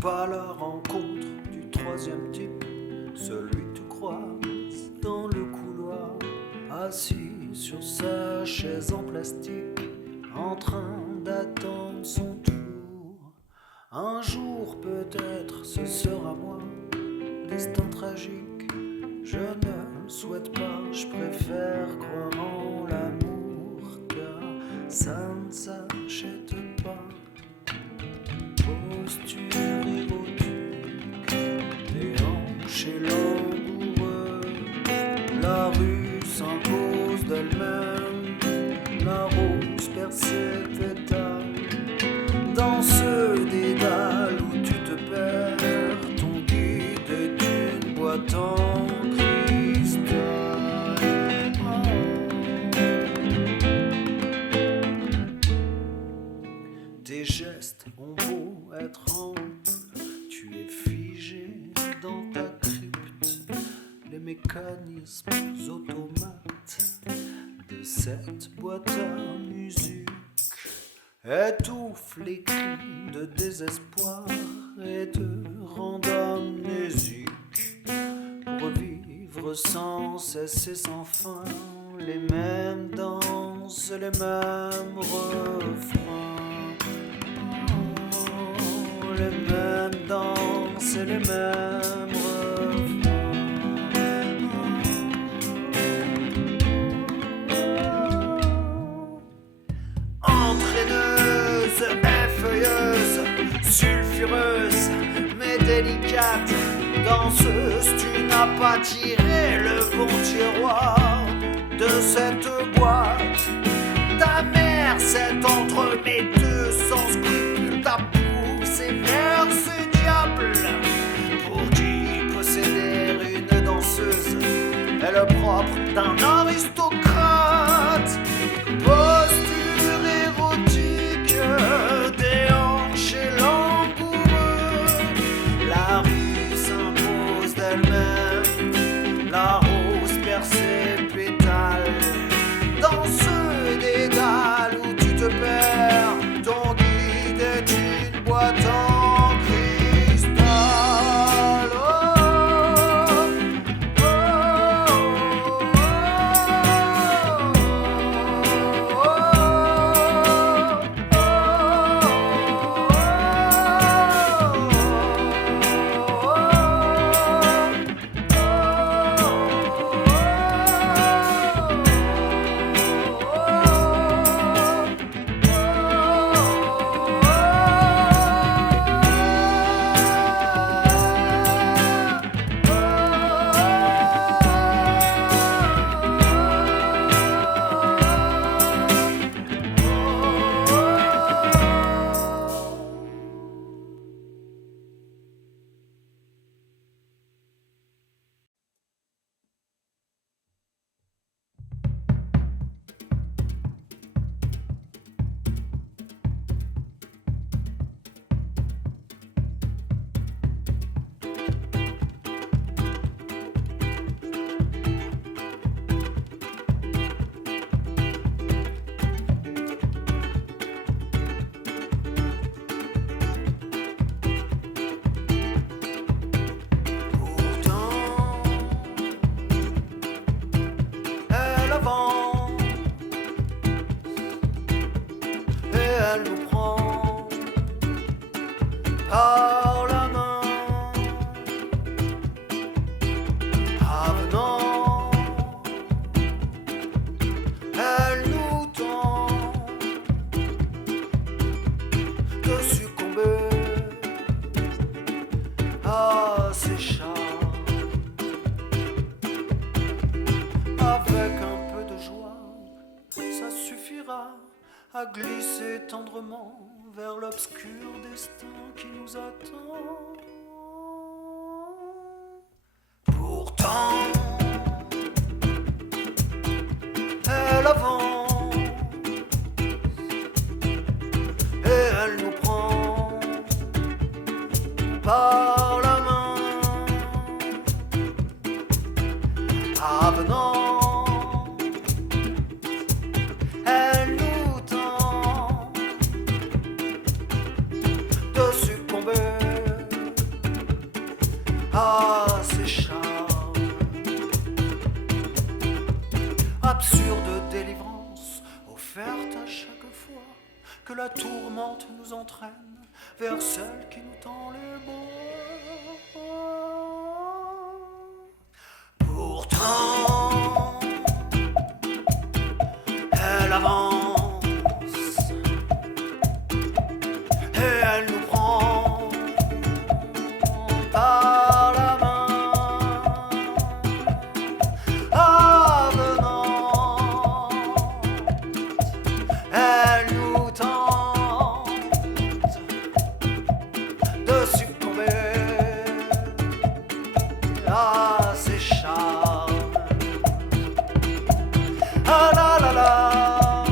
pas la rencontre du troisième type, celui que tu croises dans le couloir, assis sur sa chaise en plastique, en train d'attendre son tour. Un jour peut-être ce sera moi, destin tragique, je ne le souhaite pas, je préfère croire en l'amour, car ça ne s'achète pas. Posture érotique, déhanche et langoureux, la rue s'impose d'elle-même, la rose perd ses pétales, dans ce dédale où tu te perds, ton guide est une boîte en cristal. Tes gestes ont beau être amples, tu es figé dans ta crypte. Les mécanismes automates de cette boîte à musique étouffent les cris de désespoir et te rendent amnésique. Pour vivre sans cesse et sans fin, les mêmes danses, les mêmes refrains. Les mêmes danses et les mêmes refrains. Entraîneuse, effeuilleuse, sulfureuse, mais délicate, danseuse, tu n'as pas tiré le bon tiroir de cette boîte. Ta mère s'est entremêlée sans scrupules, t'a poussé vers ce diable pour qui posséder une danseuse est le propre d'un aristocrate. Posture érotique, déhanche et langoureux, la rue s'impose d'elle-même, la rose perd ses pétales, dans ce dédale où tu te perds, ton guide est une boîte en cristal. Elle nous prend par la main, avenant, elle nous tend de succomber à ses charmes. Avec un peu de joie, ça suffira à glisser tendrement vers l'obscur destin qui nous attend. Pourtant, elle avance et elle nous prend par la main, avenant. De succomber Ah, ces charmes, absurde délivrance offerte à chaque fois que la tourmente nous entraîne vers celle qui nous tend les bras. Pourtant, elle avance et elle nous prend par la main, avenante, elle nous tente de succomber à ses charmes. Ah la la la,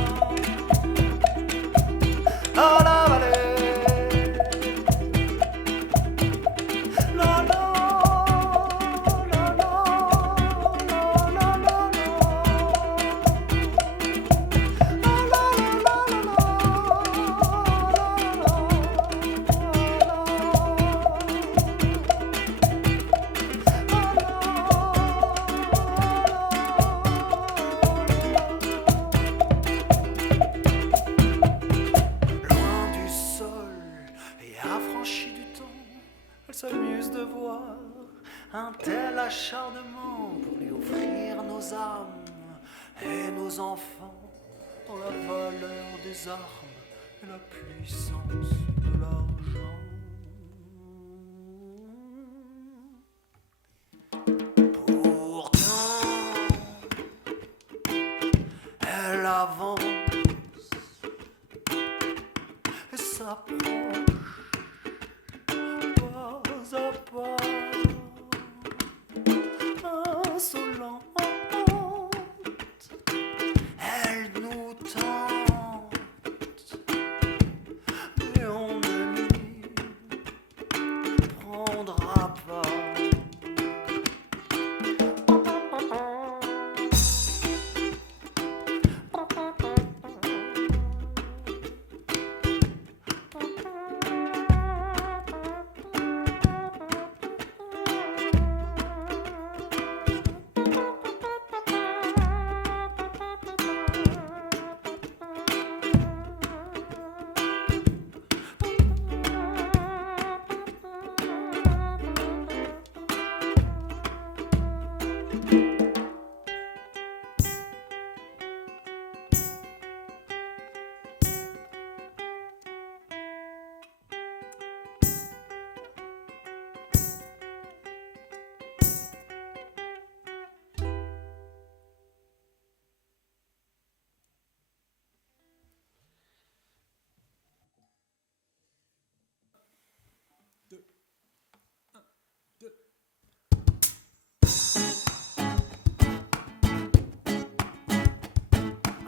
ah la vallée, la la la la la la la loin du sol et affranchie du temps, elle s'amuse de voir un tel acharnement pour lui offrir nos âmes et nos enfants dans la valeur des armes et la puissance de l'argent. Pourtant, elle avance et s'approche pas à pas, insolente. Elle nous tente et on ne lui prendra pas.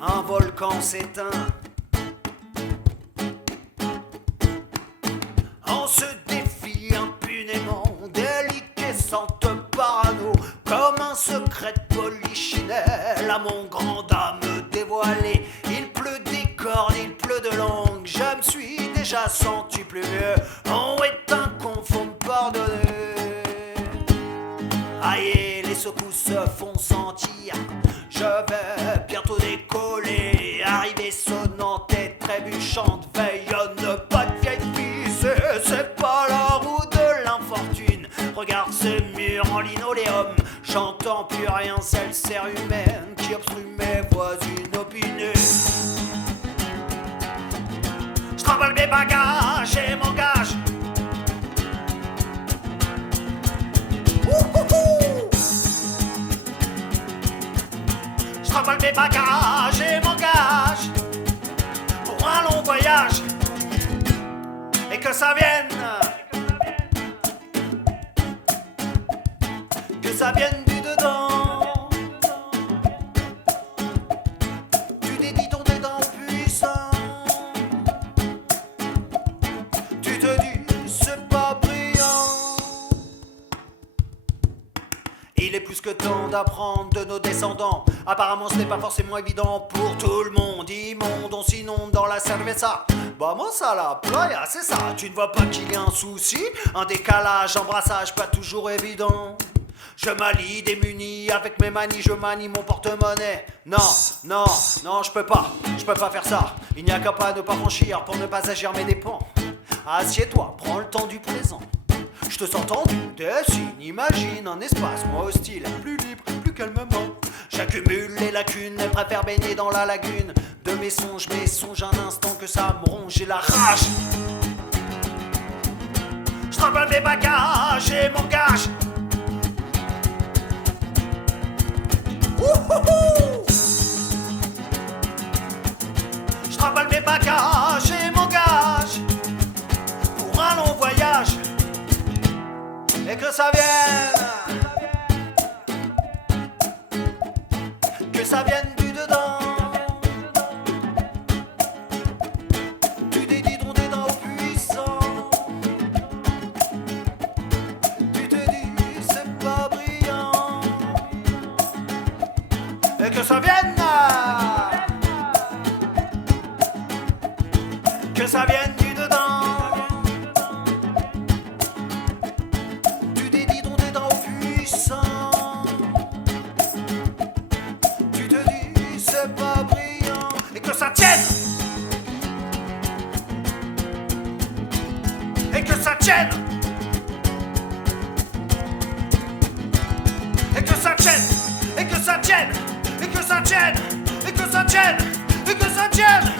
Un volcan s'éteint on se défie impunément, déliquescente parano, comme un secret de polichinelle. À mon grand dame dévoilé, il pleut des cornes, il pleut de langue. Je me suis déjà senti plus vieux, on est un confond pardonné. Aïe, les secousses se font sentir, je vais bientôt décoller. Arrivée sonnante et trébuchante, veillonne pas de vieille fille, c'est pas la roue de l'infortune. Regarde ces murs en linoléum, j'entends plus rien, c'est le cerf humaine qui obstrue mes voix inopinées. Je travaille mes bagages et m'engage. Je travaille mes bagages et m'engage pour un long voyage, et que ça vienne du dedans. Tu dédies ton dédain puissant, tu te dis c'est pas brillant. Il est plus que temps d'apprendre de nos descendants. Apparemment ce n'est pas forcément évident pour tout le monde. Immonde, on s'inonde dans la cerveza. Vamos à la playa, c'est ça. Tu ne vois pas qu'il y a un souci? Un décalage, un brassage pas toujours évident. Je m'allie démuni avec mes manies, je manie mon porte-monnaie. Non, non, non, je peux pas faire ça. Il n'y a qu'à pas ne pas franchir pour ne pas agir mes dépens. Assieds-toi, prends le temps du présent. Je te sens tendu, dessine, imagine un espace moins hostile, plus libre, plus calmement. J'accumule les lacunes et préfère baigner dans la lagune de mes songes un instant que ça me ronge, j'ai la rage. Je tremble mes bagages et m'engage. Je tremble mes bagages et m'engage pour un long voyage. Et que ça vienne, que ça vienne du dedans. Tu dédidons des dents puissants. Tu te dis c'est pas brillant. Et que ça vienne, que ça vienne du dedans. Tu te dis c'est pas brillant. Et que ça tienne. Et que ça tienne. Et que ça tienne. Et que ça tienne. Et que ça tienne. Et que ça tienne. Et que ça tienne.